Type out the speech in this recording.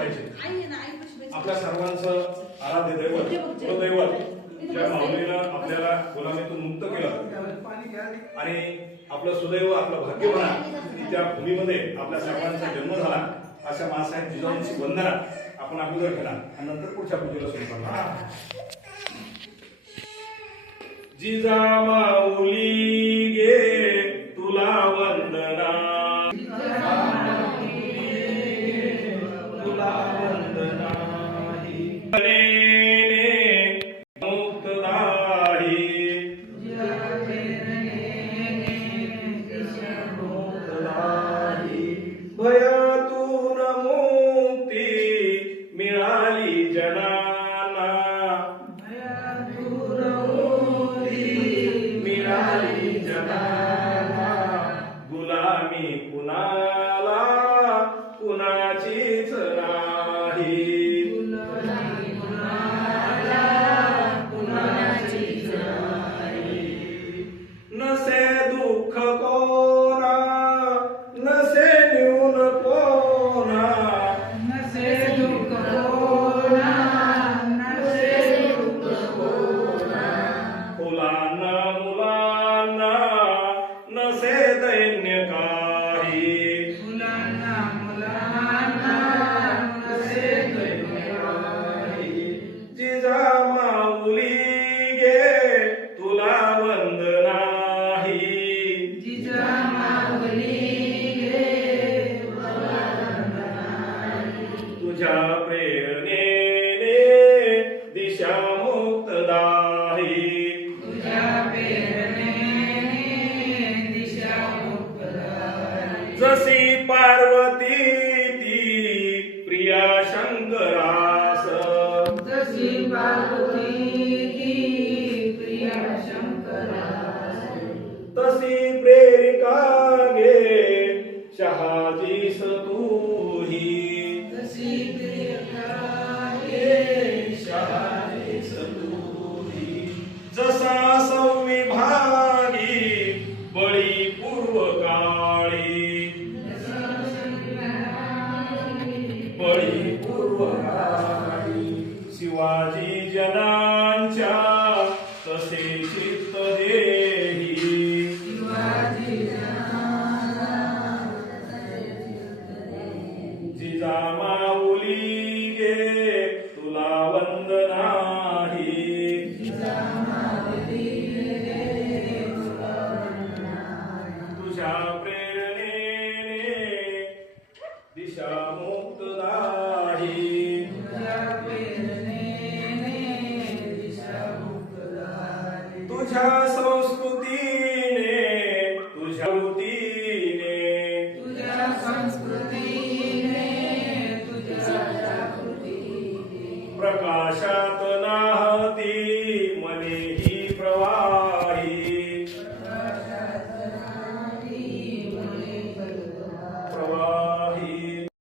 पाहिजे। आपल्या सर्वांचं आराध्य दैवत कुलदैवत ज्या माऊलीनं आपल्याला गुलामीतून मुक्त केलं आणि आपलं सुदैव आपलं भाग्य म्हणा की त्या भूमीमध्ये आपल्या सर्वांचा जन्म झाला, अशा मासाहेब जिजाऊंची वंदना आपण अगोदर केला आणि नंतर पुढच्या पूजेला सुरू करणार। जिजा माऊली गे तुला वंदना, तुला वंदना मुक्तदाही भयातून मुक्ती मिळाली जनाना, मिळाली जनाना गुलामी कुणाला कुणाचीच नाही, नसे दुःख कोणा नसे न्यून कोणा, नसे दुःख कोणा नसे दुःख कोणा, मुलांना मुलांना नसे दैन्य काही, मुलांना मुलांना नसे दैन्य काही, जिजा माऊली गे तुला वंदना ही, जिजा माऊली गे तुला वंदना, तुझ्या प्रेरणेने दिशा मुक्तदाही, तुझ्या प्रेरणेने दिशा मुक्तदायी, जशी पार्वती ती प्रिया शंकरास, जशी पार्वती ती प्रिया शंकरास, तशी प्रेरिका गे शहाजीस तूही, तशी प्रियका गे शहाजीस तूही, जसा संविभागी बळी पूर्व काळी, बळी पूर्व काळी शिवाजी जनांच्या तसे चित्त देही, जिजा माऊली गे तुला वंदना ही, तुझ्या प्रेरणेने दिशा मुक्तदाही, तुझ्या संस्कृती